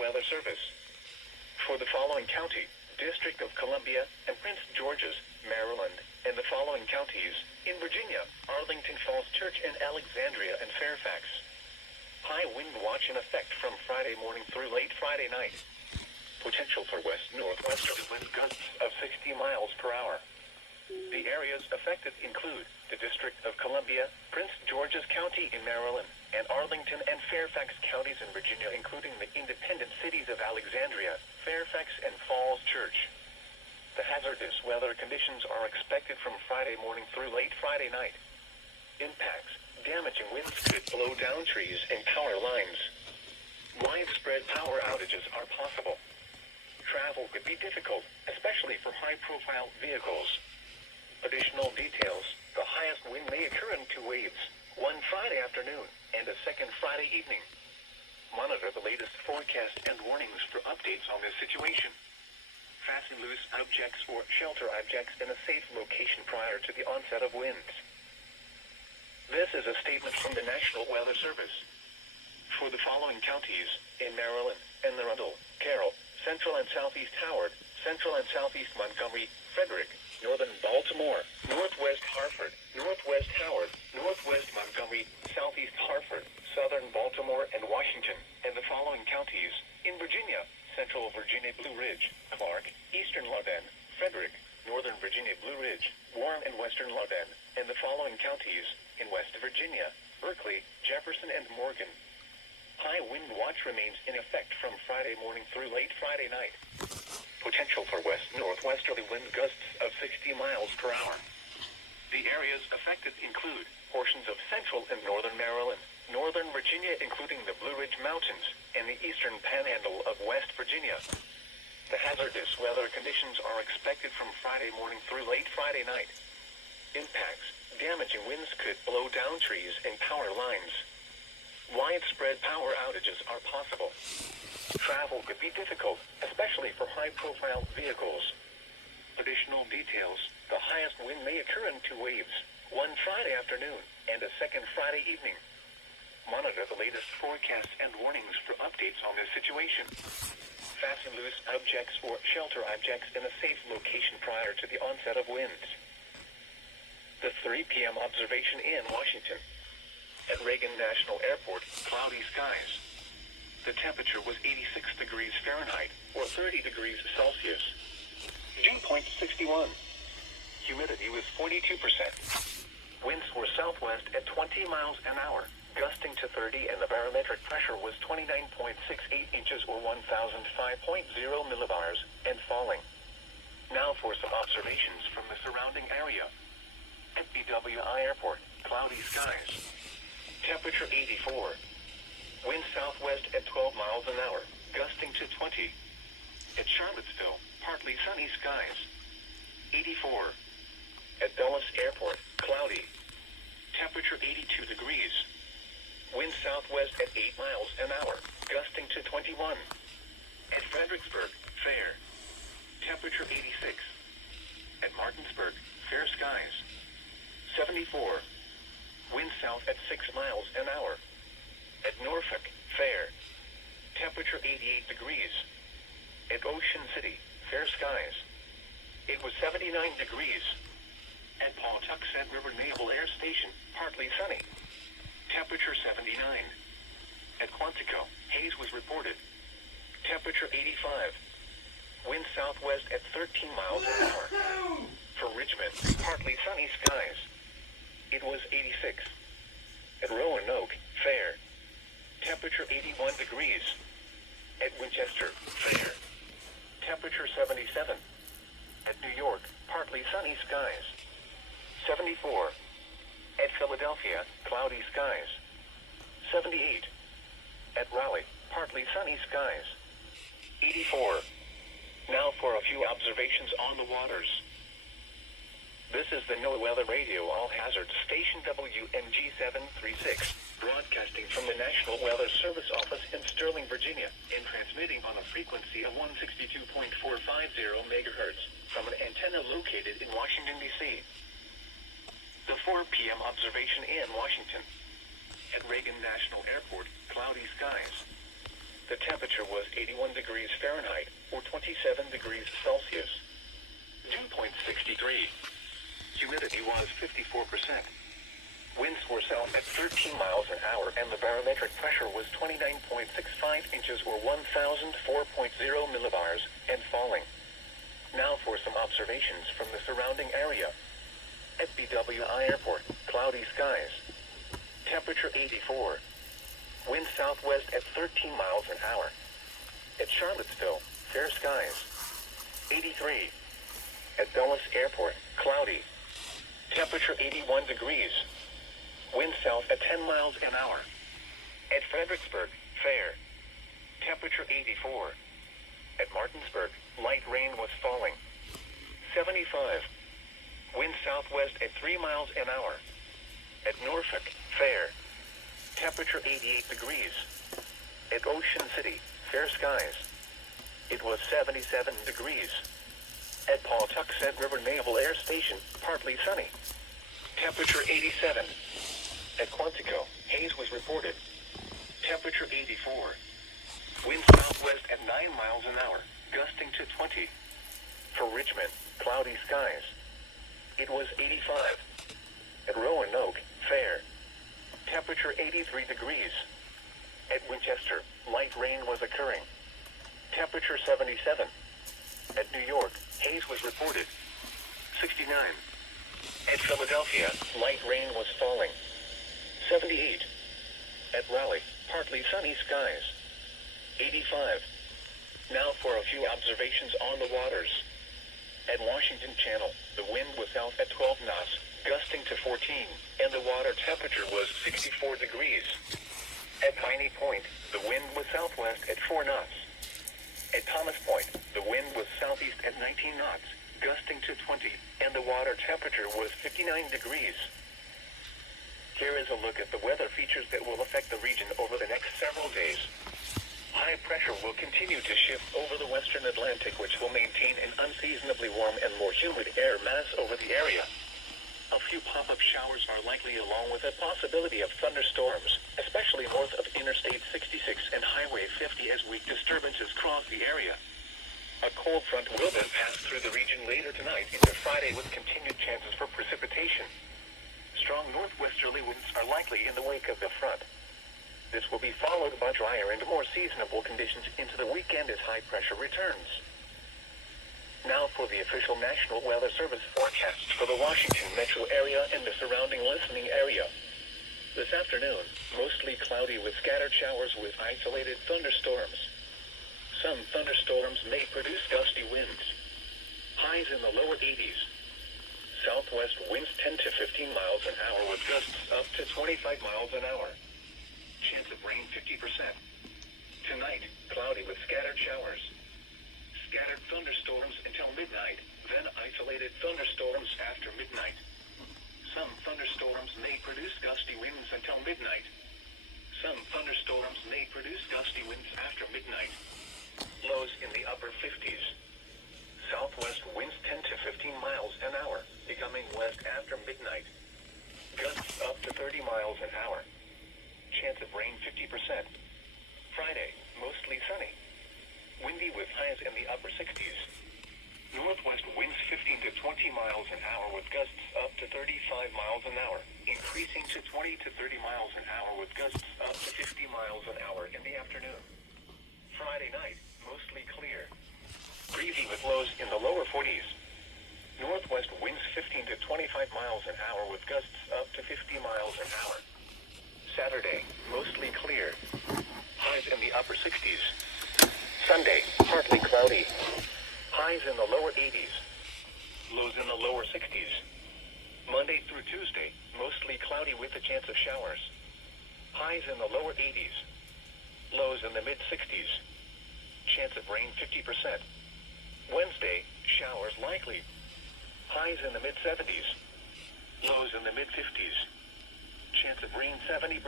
Weather Service. For the following county, District of Columbia, and Prince George's, Maryland, and the following counties, in Virginia, Arlington Falls Church and Alexandria and Fairfax. High wind watch in effect from Friday morning through late Friday night. Potential for west-northwesterly wind gusts of 60 miles per hour. The areas affected include the District of Columbia, Prince George's County in Maryland, and Arlington and Fairfax counties in Virginia, including the independent cities of Alexandria, Fairfax, and Falls Church. The hazardous weather conditions are expected from Friday morning through late Friday night. Impacts: damaging winds could blow down trees and power lines. Widespread power outages are possible. Travel could be difficult, especially for high-profile vehicles. Additional details: the highest wind may occur in two waves, one Friday afternoon and a second Friday evening. Monitor the latest forecast and warnings for updates on this situation. Fasten loose objects or shelter objects in a safe location prior to the onset of winds. This is a statement from the National Weather Service. For the following counties, in Maryland, Anne Arundel, Carroll, Central and Southeast Howard, Central and Southeast Montgomery, Frederick, Northern Baltimore, Northwest Hartford, Northwest Howard, Northwest Montgomery, Southeast Hartford, Southern Baltimore, and Washington, and the following counties, in Virginia, Central Virginia Blue Ridge, Clark, Eastern Loudoun, Frederick, Northern Virginia Blue Ridge, Warren, and Western Loudoun, and the following counties, in West Virginia, Berkeley, Jefferson, and Morgan. High wind watch remains in effect from Friday morning through late Friday night. Potential for west-northwesterly wind gusts of 60 miles per hour. The areas affected include portions of central and northern Maryland, northern Virginia including the Blue Ridge Mountains, and the eastern panhandle of West Virginia. The hazardous weather conditions are expected from Friday morning through late Friday night. Impacts: damaging winds could blow down trees and power lines. Widespread power outages are possible. Travel could be difficult, especially for high-profile vehicles. Additional details: the highest wind may occur in two waves, one Friday afternoon and a second Friday evening. Monitor the latest forecasts and warnings for updates on this situation. Fasten loose objects or shelter objects in a safe location prior to the onset of winds. The 3 p.m. observation in Washington. At Reagan National Airport, cloudy skies. The temperature was 86 degrees Fahrenheit, or 30 degrees Celsius. Dew point 61. Humidity was 42%. Winds were southwest at 20 miles an hour, gusting to 30, and the barometric pressure was 29.68 inches or 1,005.0 millibars, and falling. Now for some observations from the surrounding area. At BWI Airport, cloudy skies. Temperature 84. Wind southwest at 12 miles an hour, gusting to 20. At Charlottesville, partly sunny skies. 84. At Dulles Airport, cloudy. Temperature 82 degrees. Wind southwest at 8 miles an hour, gusting to 21. At Fredericksburg, fair. Temperature 86. At Martinsburg, fair skies. 74. Wind south at 6 miles an hour. At Norfolk, fair. Temperature 88 degrees. At Ocean City, fair skies. It was 79 degrees. At Pawtuxet River Naval Air Station, partly sunny. Temperature 79. At Quantico, haze was reported. Temperature 85. Wind southwest at 13 miles an hour. For Richmond, partly sunny skies. It was 86. At Roanoke, fair. Temperature 81 degrees. At Winchester, fair. Temperature 77. At New York, partly sunny skies. 74. At Philadelphia, cloudy skies. 78. At Raleigh, partly sunny skies. 84. Now for a few observations on the waters. This is the NOAA Weather Radio All Hazards Station WMG 736, broadcasting from the National Weather Service Office in Sterling, Virginia, and transmitting on a frequency of 162.450 megahertz from an antenna located in Washington, D.C. The 4 p.m. observation in Washington. At Reagan National Airport, cloudy skies. The temperature was 81 degrees Fahrenheit, or 27 degrees Celsius. Dew point 63. Humidity was 54%. Winds were south at 13 miles an hour, and the barometric pressure was 29.65 inches, or 1004.0 millibars, and falling. Now for some observations from the surrounding area. At BWI Airport, cloudy skies. Temperature 84. Wind southwest at 13 miles an hour. At Charlottesville, fair skies. 83. At Dulles Airport, cloudy. Temperature 81 degrees. Wind south at 10 miles an hour. At Fredericksburg, fair. Temperature 84. At Martinsburg, light rain was falling. 75. Wind southwest at 3 miles an hour. At Norfolk, fair. Temperature 88 degrees. At Ocean City, fair skies. It was 77 degrees. At Pawtuxet River Naval Air Station, partly sunny. Temperature 87. At Quantico, haze was reported. Temperature 84. Wind southwest at 9 miles an hour, gusting to 20. For Richmond, cloudy skies. It was 85. At Roanoke, fair. Temperature 83 degrees. At Winchester, light rain was occurring. Temperature 77. At New York, haze was reported. 69. At Philadelphia, light rain was falling. 78. At Raleigh, partly sunny skies. 85. Now for a few observations on the waters. At Washington Channel, the wind was south at 12 knots, gusting to 14, and the water temperature was 64 degrees. At Piney Point, the wind was southwest at 4 knots. At Thomas Point, the wind was southeast at 19 knots, gusting to 20, and the water temperature was 59 degrees. Here is a look at the weather features that will affect the region over the next several days. High pressure will continue to shift over the western Atlantic, which will maintain an unseasonably warm and more humid air mass over the area. A few pop-up showers are likely, along with a possibility of thunderstorms, especially north of Interstate 66 and Highway 50 as weak disturbances cross the area. A cold front will then pass through the region later tonight into Friday with continued chances for precipitation. Strong northwesterly winds are likely in the wake of the front. This will be followed by drier and more seasonable conditions into the weekend as high pressure returns. Now for the official National Weather Service forecasts for the Washington metro area and the surrounding listening area. This afternoon, mostly cloudy with scattered showers with isolated thunderstorms. Some thunderstorms may produce gusty winds. Highs in the lower 80s. Southwest winds 10 to 15 miles an hour with gusts up to 25 miles an hour. Chance of rain 50%. Tonight, cloudy with scattered showers. Scattered thunderstorms until midnight, then isolated thunderstorms after midnight. Some thunderstorms may produce gusty winds until midnight. Some thunderstorms may produce gusty winds after midnight. Lows in the upper 50s. Southwest winds 10 to 15 miles an hour, becoming west after midnight. Gusts up to 30 miles an hour. Chance of rain 50%. Friday, mostly sunny. Windy with highs in the upper 60s. Northwest winds 15 to 20 miles an hour with gusts up to 35 miles an hour, increasing to 20 to 30 miles an hour with gusts up to 50 miles an hour in the afternoon. Friday night, mostly clear. Breezy with lows in the lower 40s. Northwest winds 15 to 25 miles an hour with gusts up to 50 miles an hour. Saturday, mostly clear. Highs in the upper 60s. Sunday, partly cloudy. Highs in the lower 80s. Lows in the lower 60s. Monday through Tuesday, mostly cloudy with a chance of showers. Highs in the lower 80s. Lows in the mid-60s. Chance of rain 50%. Wednesday, showers likely. Highs in the mid-70s. Lows in the mid-50s. Chance of rain 70%.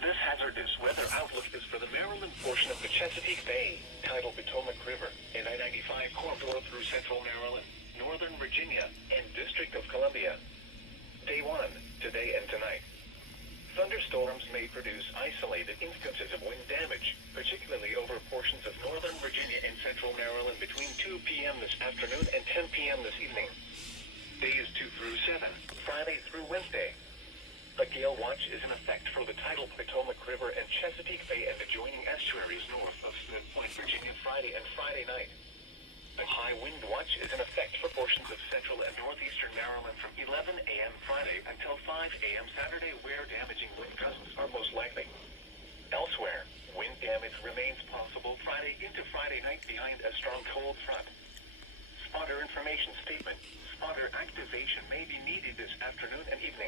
This hazardous weather outlook is for the Maryland portion of the Chesapeake Bay, tidal Potomac River, and I-95 corridor through central Maryland, northern Virginia, and District of Columbia. Day 1, today and tonight. Thunderstorms may produce isolated instances of wind damage, particularly over portions of northern Virginia and central Maryland between 2 p.m. this afternoon and 10 p.m. this evening. Days 2 through 7, Friday through Wednesday. A gale watch is in effect for the tidal Potomac River and Chesapeake Bay and adjoining estuaries north of Smith Point, Virginia, Friday and Friday night. A high wind watch is in effect for portions of central and northeastern Maryland from 11 a.m. Friday until 5 a.m. Saturday, where damaging wind gusts are most likely. Elsewhere, wind damage remains possible Friday into Friday night behind a strong cold front. Spotter information statement. Spotter activation may be needed this afternoon and evening.